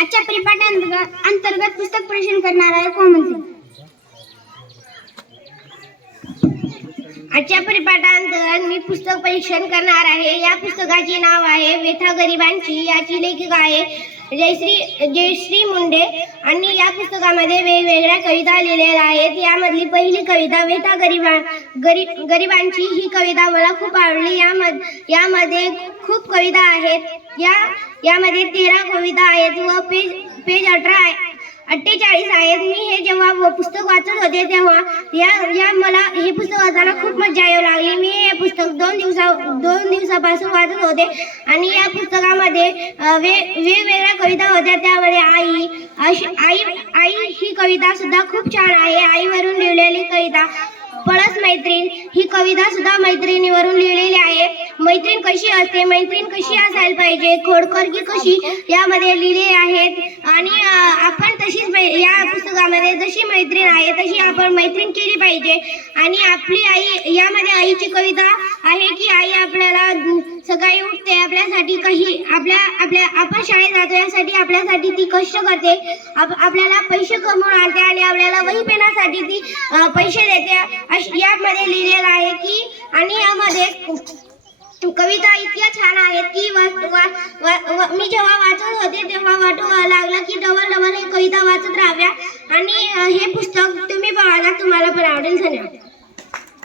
आजच्या परिपाठांतर्गत अंतर्गत पुस्तक प्रदर्शन करणार आहे कोमल आजच्या परिपाठांतर्गत मी पुस्तक परीक्षण करणार आहे. या पुस्तकाचे नाव आहे व्यथा गरिबांची याची लेखिका आहे जयश्री जयश्री मुंडे. आणि या पुस्तकामध्ये वेगवेगळ्या कविता लिहिलेल्या आहेत. यामधली पहिली कविता व्यथा गरिबा गरीब गरिबांची. ही कविता मला खूप आवडली. यामध्ये यामध्ये खूप कविता आहेत. या यामध्ये तेरा कविता आहेत व पेज पेज अठरा आहे. अठ्ठेचाळीस आहेत. मी हे जेव्हा व पुस्तक वाचत होते तेव्हा या या मला हे पुस्तक वाचायला खूप मजा येऊ लागली. मी हे पुस्तक दोन दिवसा दोन दिवसापासून वाचत होते आणि या पुस्तकामध्ये वे वेगवेगळ्या कविता होत्या. त्यामध्ये आई अशी आई आई ही कविता सुद्धा खूप छान आहे. आईवरून लिहिलेली कविता पळस मैत्रीण ही कविता सुद्धा मैत्रिणीवरून लिहिलेली आहे. मैत्रीण कशी असते? मैत्रीण कशी असायला पाहिजे? खोडकर कशी? यामध्ये लिहिले आहेत. आणि आपण तशीच मै- या पुस्तकामध्ये जशी मैत्रीण आहे तशी आपण मैत्रीण केली पाहिजे. आणि आपली आई यामध्ये आईची कविता आहे की आई आपल्याला सकाळी उठते आपल्यासाठी काही आपल्या आपल्या आपण शाळेत जातो यासाठी आपल्यासाठी ती कष्ट करते. आप, आपल्याला पैसे कमवून आणते आणि आपल्याला वही पेनासाठी ती पैसे देते. अश- यामध्ये लिहिलेलं आहे की आणि यामध्ये कविता इतक्या छान आहेत की वा, वा, मी जेव्हा वाचत होते तेव्हा वाटू लागला की डबल डबल हे कविता वाचत राहाव्या. आणि हे पुस्तक तुम्ही पाहायला तुम्हाला पण आवडेल धन्यवाद.